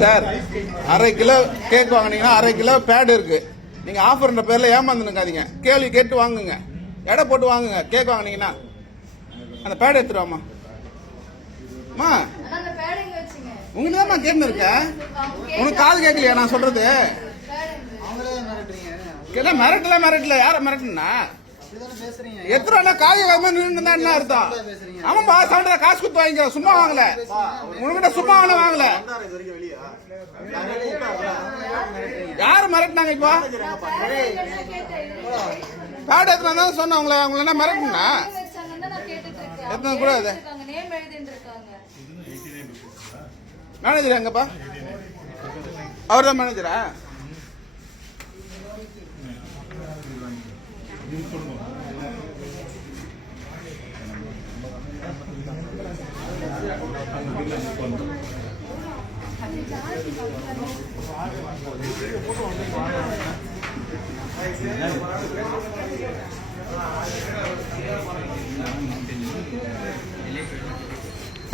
Sir 1/2 kilo cake வாங்கினீங்கன்னா 1/2 kilo bad இருக்கு. நீங்க ஆஃபர்ன்ற பேர்ல ஏமாந்து நிக்காதீங்க. கேள்வி கேட்டு வாங்குங்க, எடை போட்டு வாங்குங்க. கேக் வாங்கினீங்கன்னா அந்த பேட் எடுத்துருவாமா. உங்களுக்கு தான் கேட்டு இருக்க. உனக்கு காது கேட்கலையா நான் சொல்றது? மிரட்டல யார மிரட்டுனா எத்தனை காய் நின்று என்ன அர்த்தம்? ஆமாப்பா, சவுண்டா காசு கொடுத்து வாங்கிக்க. சும்மா வாங்கல, உங்ககிட்ட சும்மா வாங்கல. யாரு மிரட்டினாங்க? இப்போ பேட் எத்தனை சொன்ன உங்களை என்ன மிரட்டுனா எத்தனை கூட மேனேஜர் எங்கப்பா? அவர் தான் மேனேஜரா?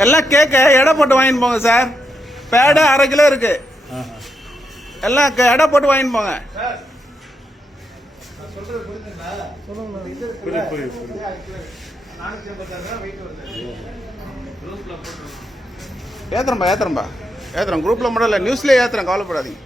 எல்லாம் கேக்க எடை போட்டு வாங்கிட்டு போங்க சார். பேடு 1/2 கிலோ இருக்கு. எல்லாம் எடை போட்டு வாங்கிட்டு போங்க. ஏத்துறேன் குரூப்ல மட்டும் இல்ல, நியூஸ்லயே ஏத்துறேன், கவலைப்படாதீங்க.